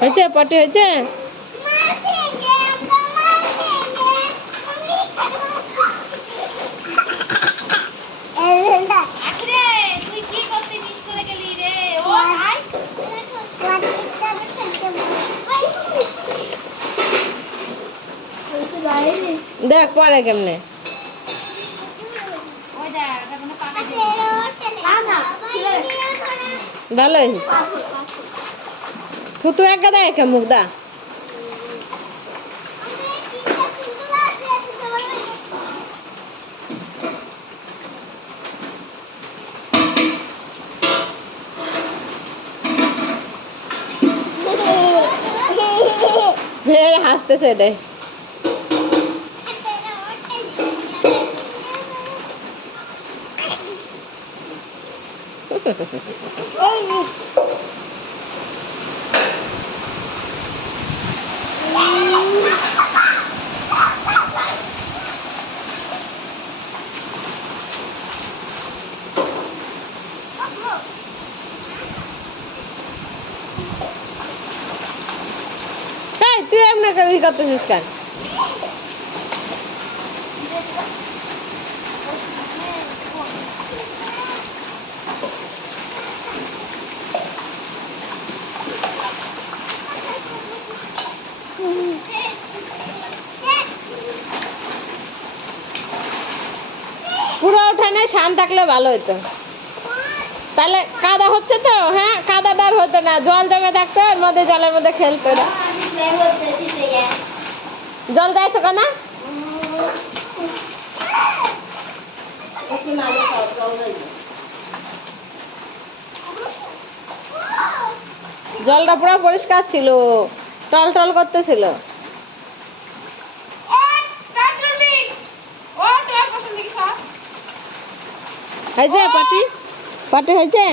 হয়েছে পটি হয়েছে? দেখ পরে কেমনে ভালো হয়েছে। থুতু একা দেয় একে মুখ দা হাসতেছে রে। তুই এমনি করতেছিস কেন? পুরো উঠানে শান থাকলে ভালো হতো, তাহলে কাদা হচ্ছে তো। হ্যাঁ, কাদাটা আর হতো না, জল জমে থাকতো, এর মধ্যে জলের মধ্যে খেলতো না। জল যাইতো কেনা জলটা পুরো পরিষ্কার ছিল, টল টল করতেছিল। হয়েছে পাটি? পাটি হয়েছে?